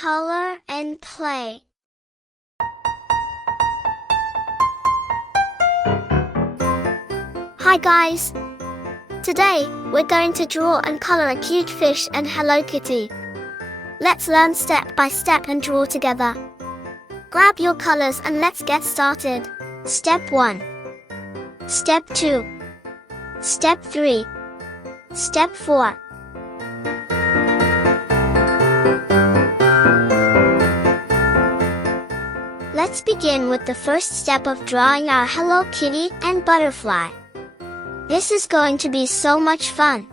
color and play. Hi guys! Today, we're going to draw and color a cute fish and Hello Kitty. Let's learn step by step and draw together. Grab your colors and let's get started. Step 1. Step 2. Step 3. Step 4. Let's begin with the first step of drawing our Hello Kitty and butterfly. This is going to be so much fun.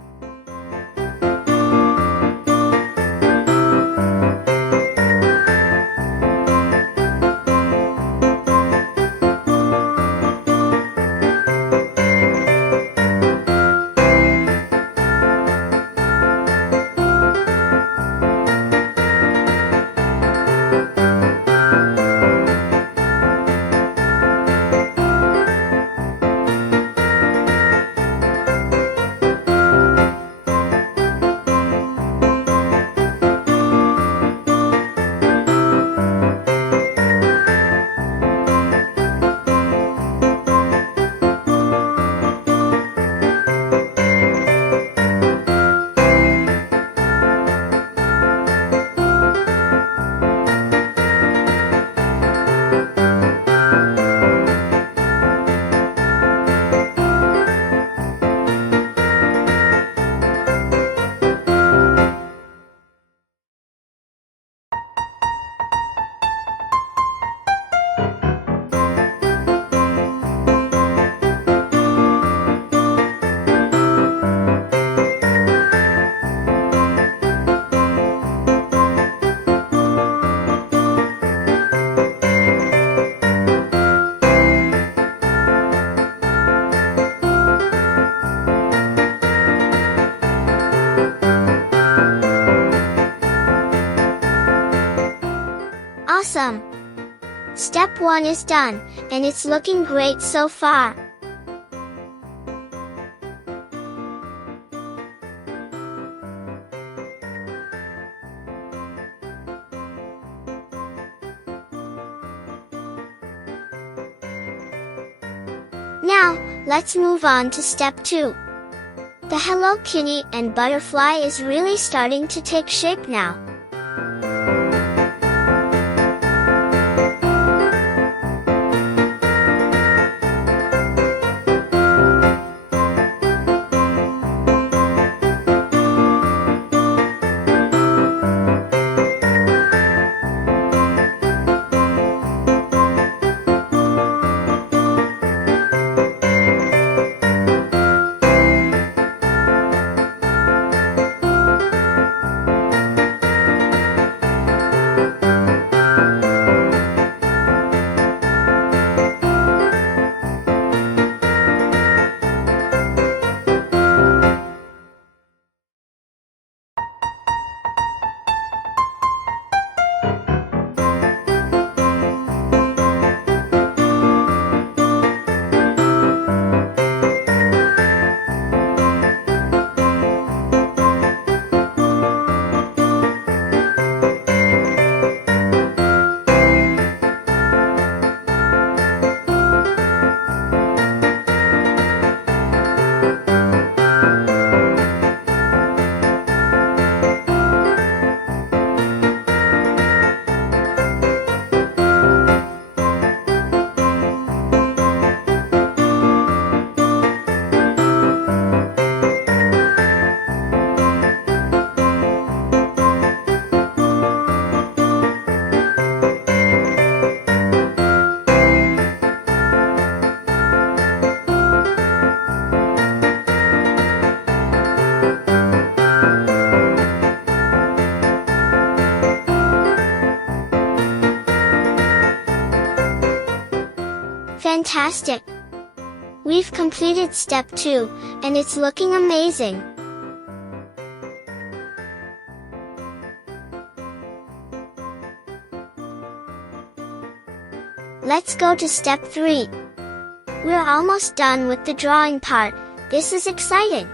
Awesome! Step 1 is done, and it's looking great so far. Now, let's move on to step 2. The Hello Kitty and butterfly is really starting to take shape now. Fantastic! We've completed step 2, and it's looking amazing. Let's go to step 3. We're almost done with the drawing part. This is exciting.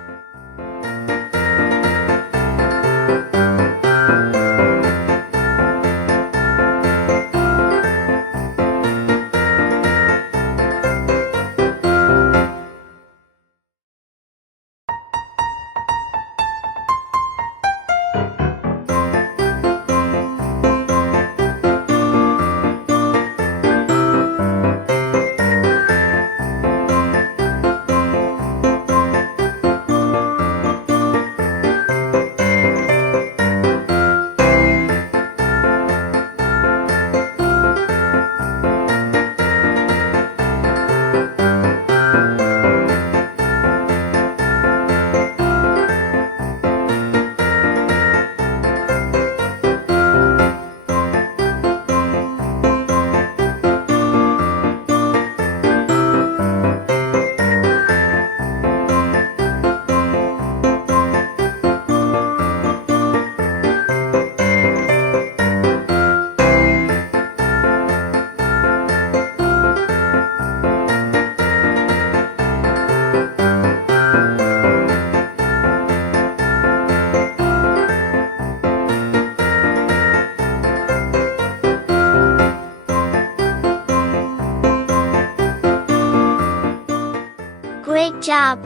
Good job!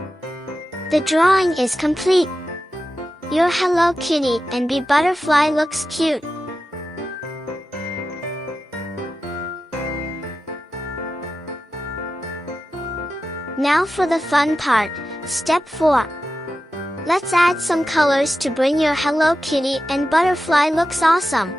The drawing is complete. Your Hello Kitty and Bee Butterfly looks cute. Now for the fun part, step 4. Let's add some colors to bring your Hello Kitty and butterfly looks awesome.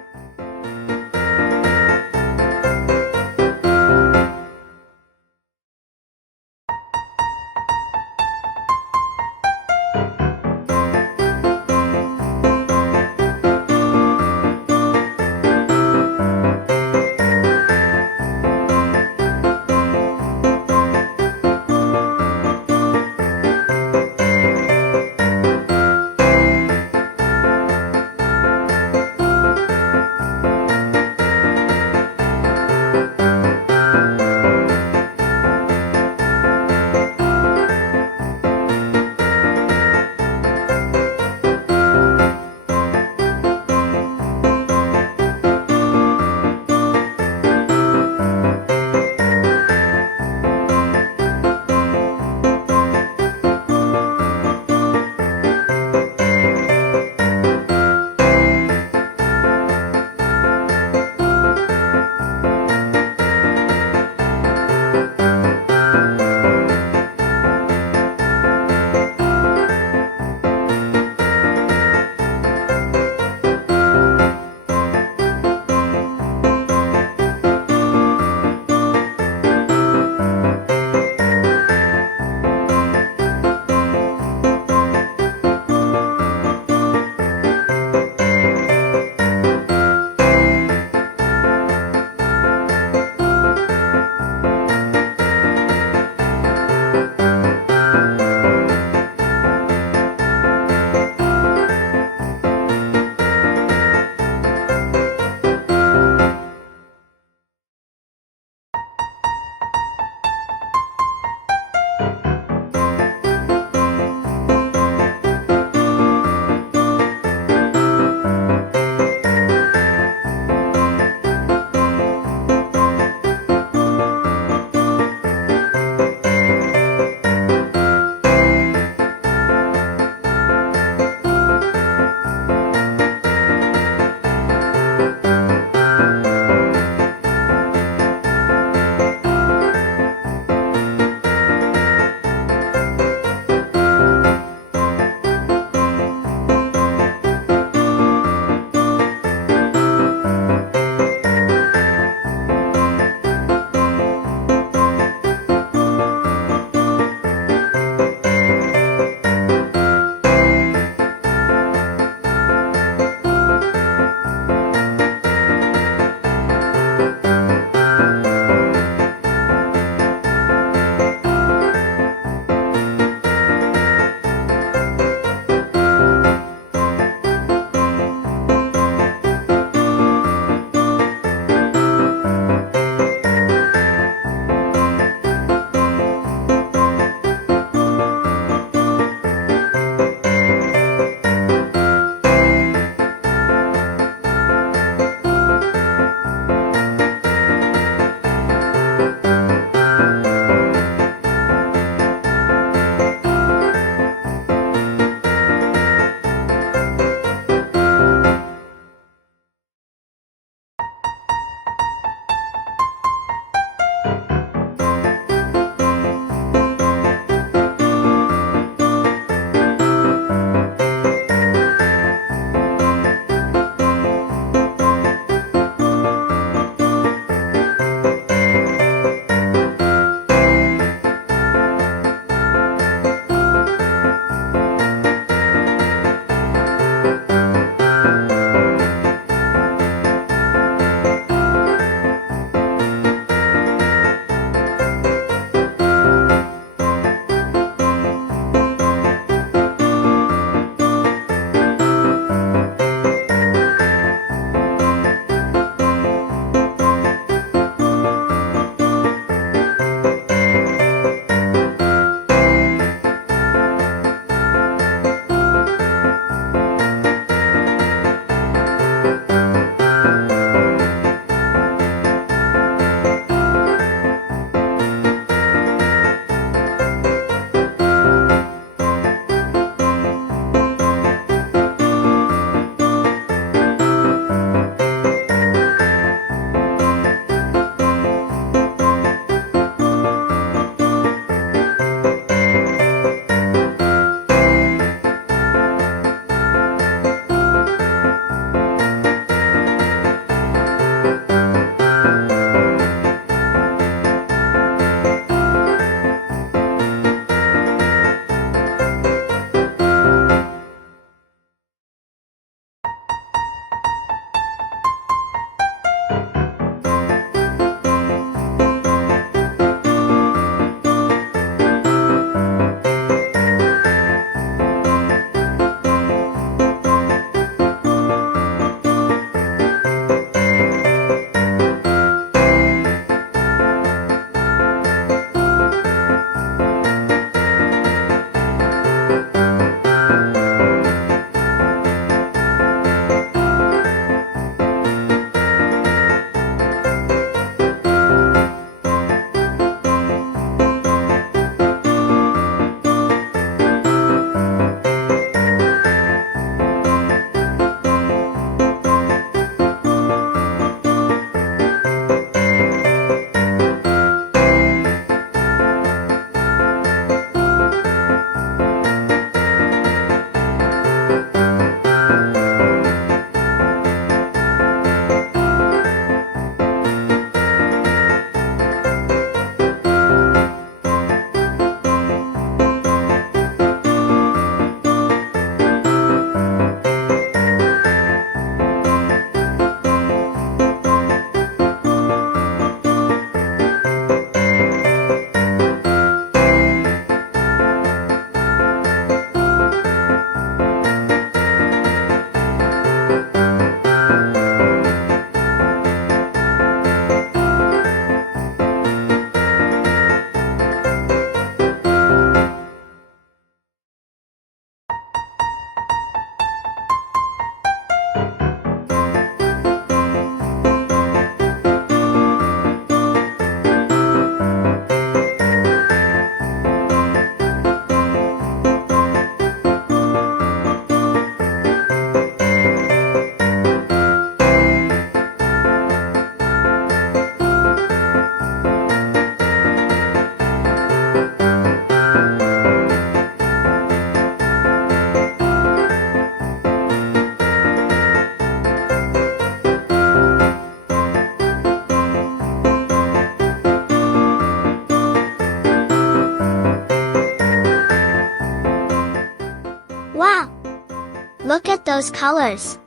Look at those colors.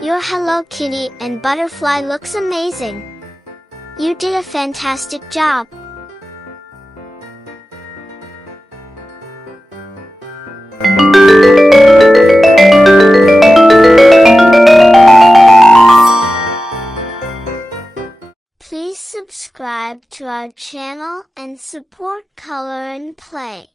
Your Hello Kitty and butterfly looks amazing. You did a fantastic job. Please subscribe to our channel and support Color and Play.